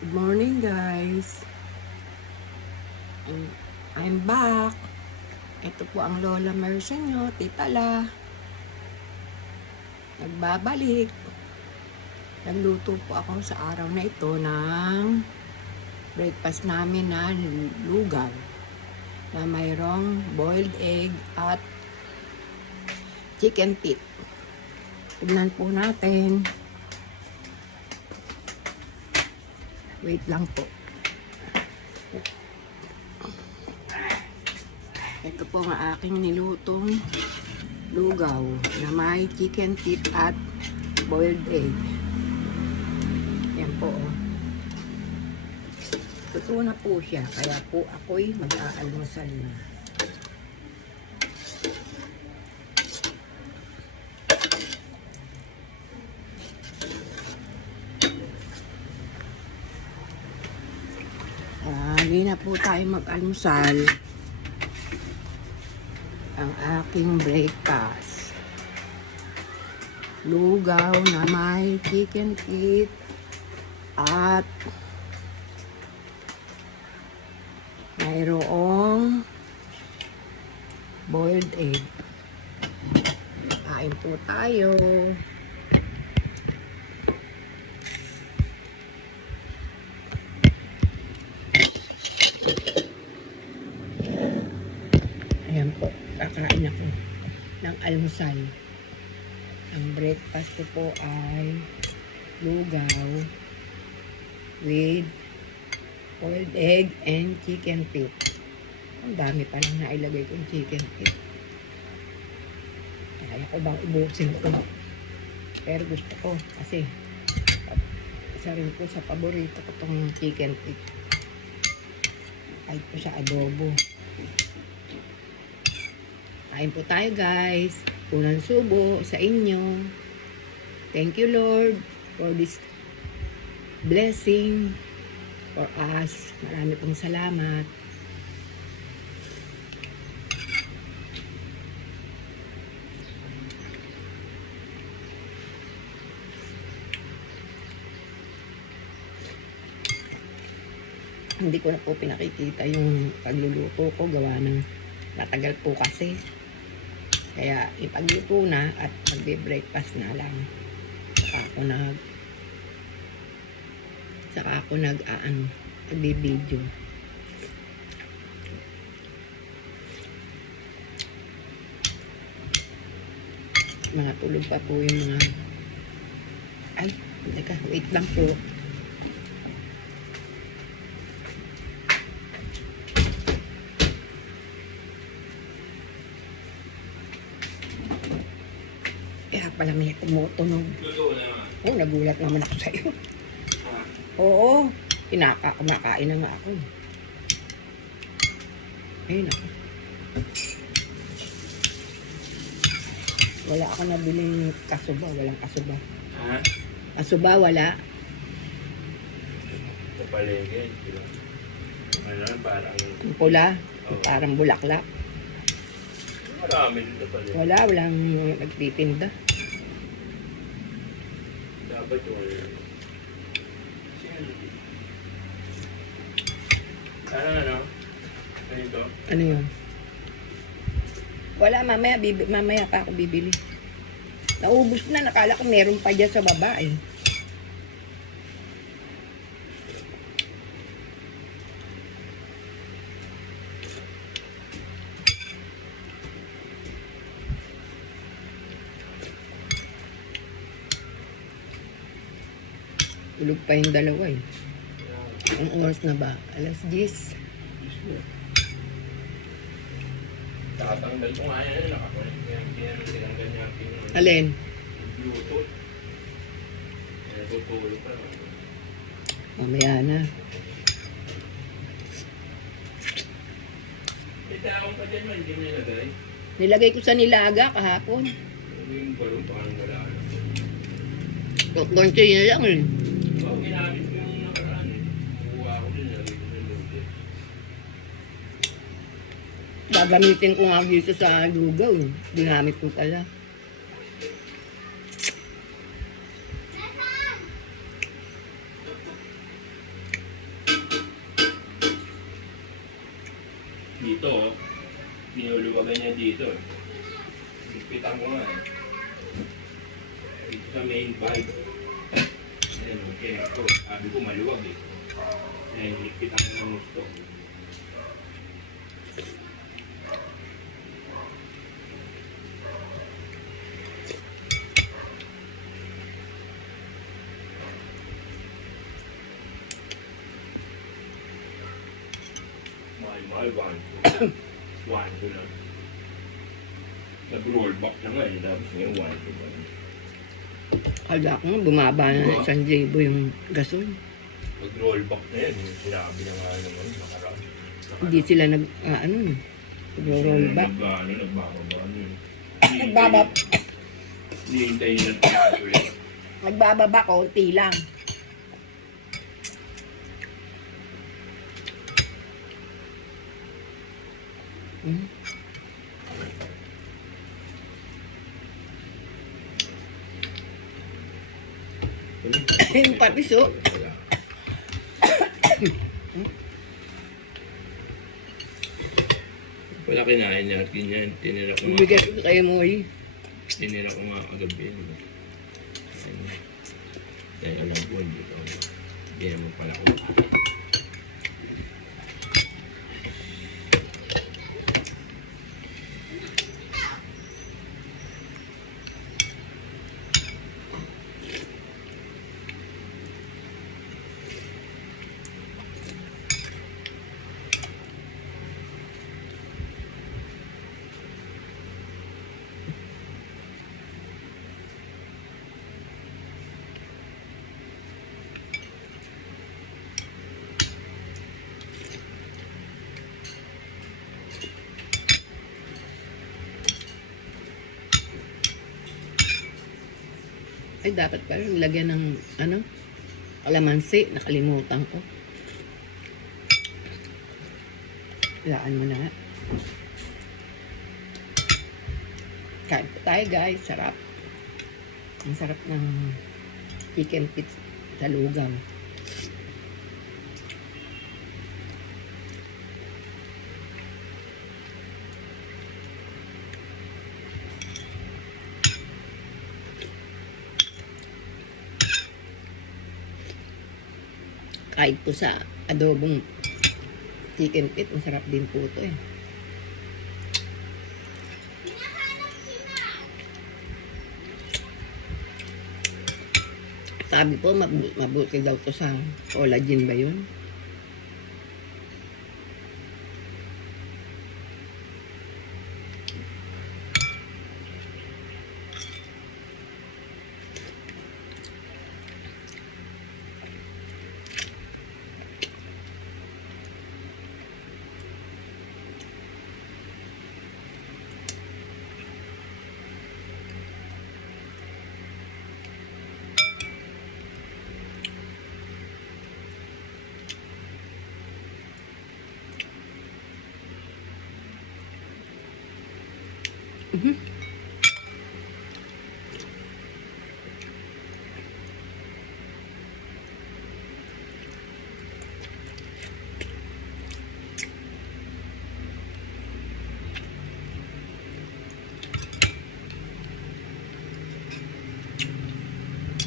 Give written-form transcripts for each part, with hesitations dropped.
Good morning, guys. I'm back. Ito po ang Lola Mercy nyo, Tita La. Nagbabalik. Nagluto po ako sa araw na ito ng breakfast namin na lugaw na mayroong boiled egg at chicken feet. Tignan po natin. Wait lang po. Ito po ang aking nilutong lugaw na may chicken feet at boiled egg. Yan po. Totoo na po siya. Kaya po ako'y mag-aalmusal na. Hindi na po tayo mag-almusal. Ang aking breakfast. Lugaw na may chicken feet at mayroong boiled egg. Kain po tayo. Ayan po, kakain ako ng almusal. Ang breakfast ko po ay lugaw with boiled egg and chicken feet. Ang dami pa lang nailagay kong chicken feet. Kaya ko bang ubusin ko. Pero gusto ko kasi isa rin po sa paborito ko tong chicken feet. Kahit po sa adobo. Kain po tayo, guys. Unang subo sa inyo. Thank you, Lord, for this blessing for us. Marami pong salamat. Hindi ko na po pinakikita yung pagluluto ko. Gawa ng matagal po kasi. Kaya ipagluto na at magbe-breakfast na lang. Saka ako nagbe-video. Mga tulog pa po yung mga teka, wait lang po. Kaya pala may tumutunog. Oh, nagulat naman ako sa'yo. Oo, kumakain na nga ako. Ayun ako. Wala ako nabiling kasuba. Walang kasuba. Ha? Kasuba, wala. Sa paligid. Ano, parang... Ang pula, oh, parang bulaklak. marami dito pala. Walang nagtitinda. Dapat wala. Ano? Ano ito? Ano yun? Wala, mamaya pa ako bibili. Naubos na, nakala ko meron pa dyan sa baba eh. Tulog pa yung dalawa eh. Ang oras na ba? Alas 10. Tatanggal ko nga yan. Nakakulit ko yan. Silang ganyan. Alin? Bluetooth. Tutulog pa. Mamaya na. May taong pa dyan man. Hindi mo nilagay. Nilagay ko sa nilaga kahapon. Yung balong pa kang wala. Konti na lang eh. Oo, ginamit ko yung nakaraan eh. Kuha ko din. Nilagay ko ng lugar. Gagamitin ko nga dito sa lugaw. Ginamit ko pala. Dito, oh. Pinuluwagan niya dito. Higpitan ko nga eh. Dito sa main valve. Ayan, okay. Ito, sabi ko maluwag eh. Ayan, higpitan ko ng gusto. Mahal, one to lang. Nag-roll back na nga eh, tapos yung one to lang. Kala ko nga, bumaba na Diba? 1,000 yung gasol. Mag-roll back na yan, yung sinabi na nga naman, nakarami. Hindi sila nag-roll back. Nagbababa. Nagbababa. Hinihintay nila ng piyaso eh. Nagbababa, konti lang. Hmm? Yung patis, oh. Wala kinain natin yan. Tinira ko nga. Bigyan ko kayo mo, eh. Tinira ko nga kagabi. Dahil alam ko, hindi naman pala ko. Ay, dapat pala lagyan ng, kalamansi. Nakalimutan ko. Laan mo na nga. Kain po tayo, guys. Sarap. Ang sarap ng chicken pits sa lugaw. Kahit po sa adobong chicken pit, masarap din po ito eh. Sabi po, mabuti daw to sa collagen ba yun?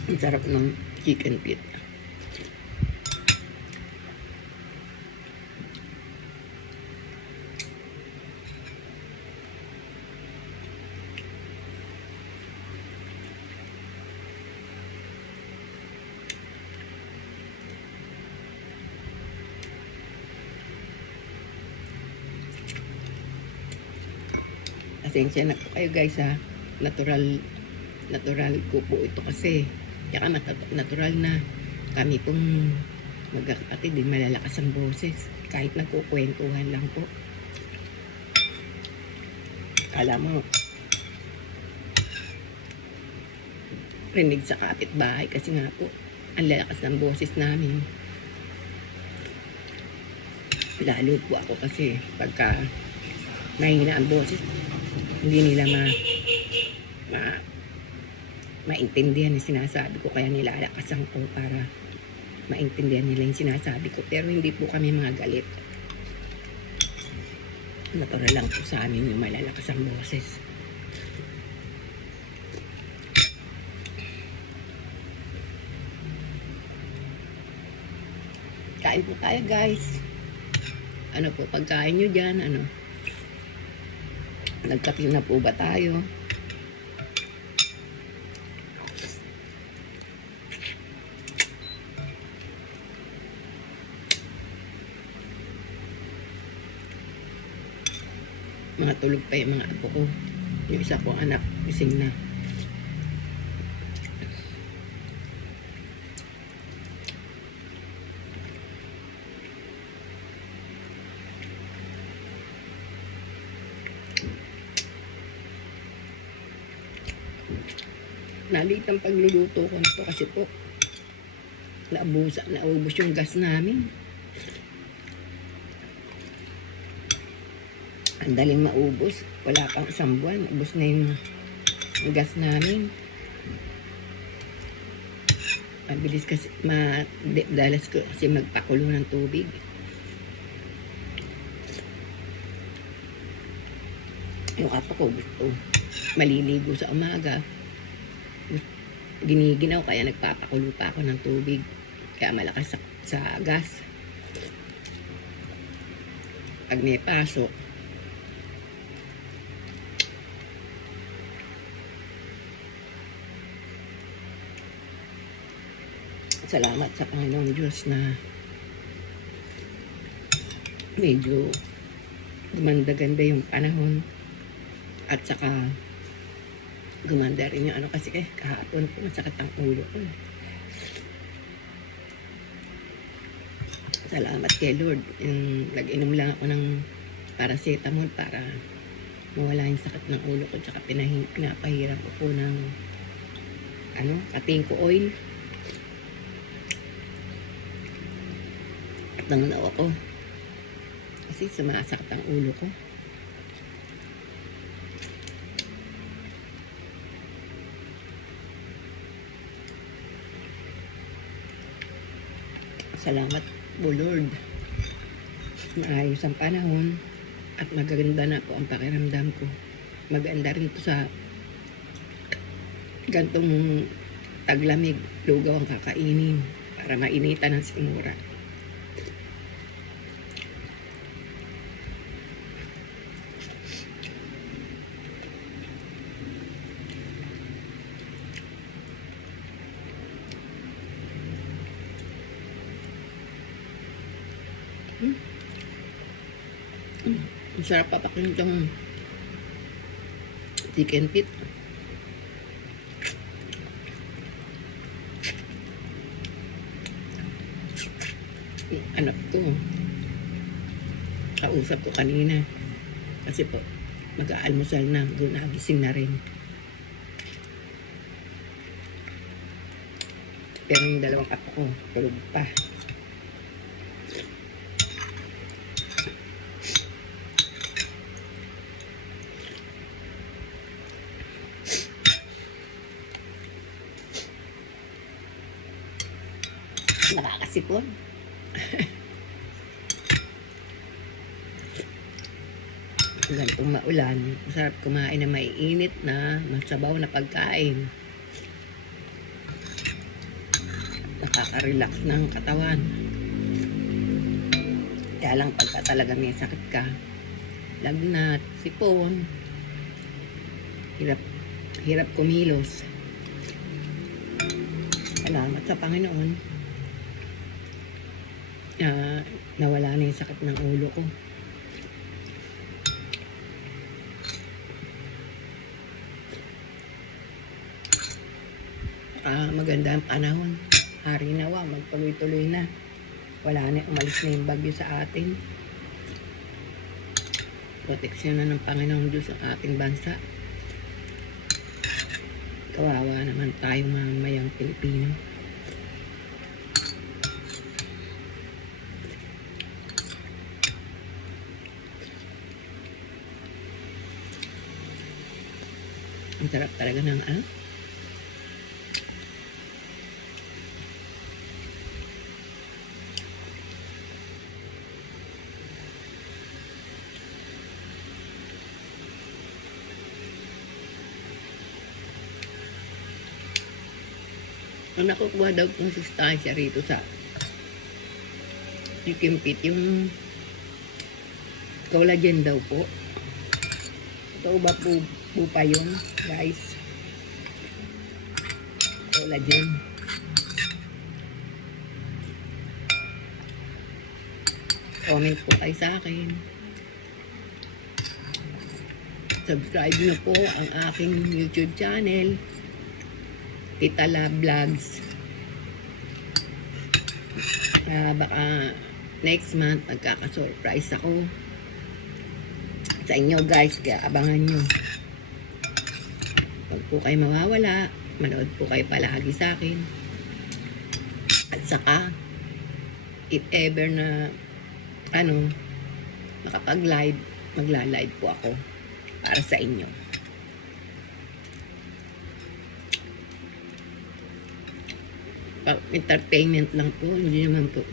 Ang sarap ng chicken pit. Pasensya na po kayo guys ha. Natural ko po ito kasi yaka natural na kami pong magkakapatid din malalakas ang boses kahit nagkukwentuhan lang po. Alam mo, rinig sa kapitbahay kasi nga po ang lalakas ng boses namin. Lalo po ako kasi pagka mahina ang boses, hindi nila maintindihan yung sinasabi ko, kaya nilalakasan ko para maintindihan nila yung sinasabi ko. Pero hindi po kami mga galit. Natural lang po sa amin yung malalakas ang boses. Kain po tayo guys. Ano po pagkain nyo dyan? Ano? Nagkape na po ba tayo? Mga tulog pa yung mga apo ko. Yung isa kong anak, gising na. Nalit ang pagluluto ko nito kasi po naubos yung gas namin. Ang daling maubos. Wala pang isang buwan. Ubos na yung gas namin. Mabilis kasi, dalas ko kasi magpakulo ng tubig. Yung apo ko gusto maliligo sa umaga. Giniginaw kaya nagpapakulo pa ako ng tubig. Kaya malakas sa gas. Pag may pasok, salamat sa Panginoong Diyos na medyo gumanda-ganda yung panahon at saka gumanda rin yung ano kasi kahapon po masakit ang ulo ko. Salamat kay Lord. Nag-inom lang ako ng paracetamol para mawala yung sakit ng ulo ko tsaka pinapahiram ko po ng katingko oil. Nangunaw ako kasi sumasakit ang ulo ko. Salamat po Lord, maayos ang panahon at magaganda na po ang pakiramdam ko. Maganda rin po sa gantong taglamig, lugaw ang kakainin para mainitan ng simura. Ang sarap papakin itong chicken feet. Anak ko, kausap ko kanina kasi po mag-aalmusal na, nagising na rin. Pero yung dalawang apo ko tulog pa. Nakakasipon. Gantong maulan, masarap kumain na maiinit na masabaw na pagkain. Nakaka-relax ng katawan. Kaya lang pagka talaga may sakit ka, lagnat, sipon, hirap kumilos. Salamat sa Panginoon. Nawala na yung sakit ng ulo ko. Maganda ang panahon. Hari nawa, magtuloy-tuloy na. Wala na, umalis na yung bagyo sa atin. Proteksyon na ng Panginoong Diyos ang ating bansa. Kawawa naman tayong mamayang Pilipino. Ang sarap talaga ng Ang nakukuha daw pong sustansya rito sa chicken feet, yung collagen daw po. Totoo ba po pa yun, guys? Collagen. Comment po kayo sa akin. Subscribe na po ang aking YouTube channel, Tita Love Vlogs. Baka next month magkaka-surprise ako sa inyo, guys, kaya abangan nyo. Huwag po kayo mawawala, manood po kayo palagi sa akin. At saka if ever na makapag-live, magla-live po ako para sa inyo. Entertainment lang po, hindi naman po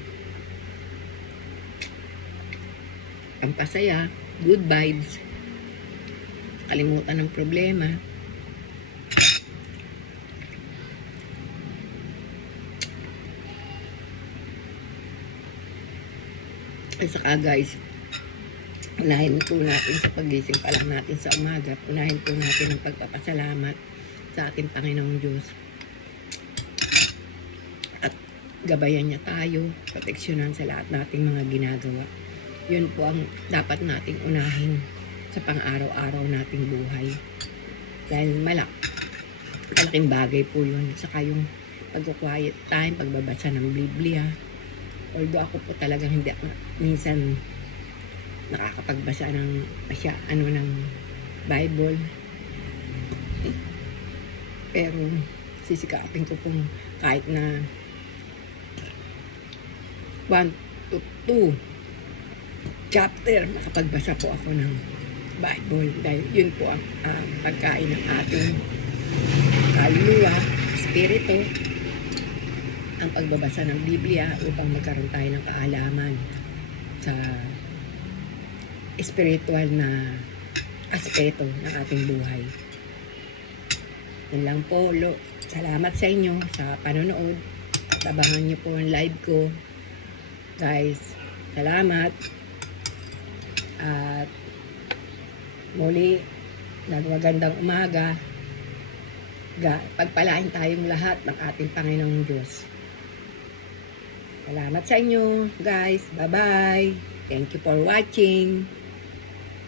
ang pasaya, good vibes, kalimutan ng problema. At saka, guys, unahin po natin sa pagising pa lang natin sa umaga, unahin po natin ang pagpapasalamat sa ating Panginoong Diyos. At gabayan niya tayo, proteksyonan sa lahat nating mga ginagawa. Yun po ang dapat nating unahin sa pang-araw-araw nating buhay. Dahil malaking bagay po yun. Saka yung pag-quiet time, pagbabasa ng Biblia. Although ako po talagang hindi ako minsan nakakapagbasa ng ng Bible. Pero sisikapin ko pong kahit na 1 to 2 chapter nakapagbasa po ako ng Bible, dahil yun po ang pagkain ng ating kaluluwa, espiritu, ang pagbabasa ng Biblia upang magkaroon tayo ng kaalaman sa spiritual na aspeto ng ating buhay. Yun lang po. Salamat sa inyo sa panonood. At abangan niyo po ang live ko. Guys, salamat. At muli, magandang umaga. Pagpalain tayong lahat ng ating Panginoong Diyos. Salamat sa inyo, guys. Bye-bye. Thank you for watching.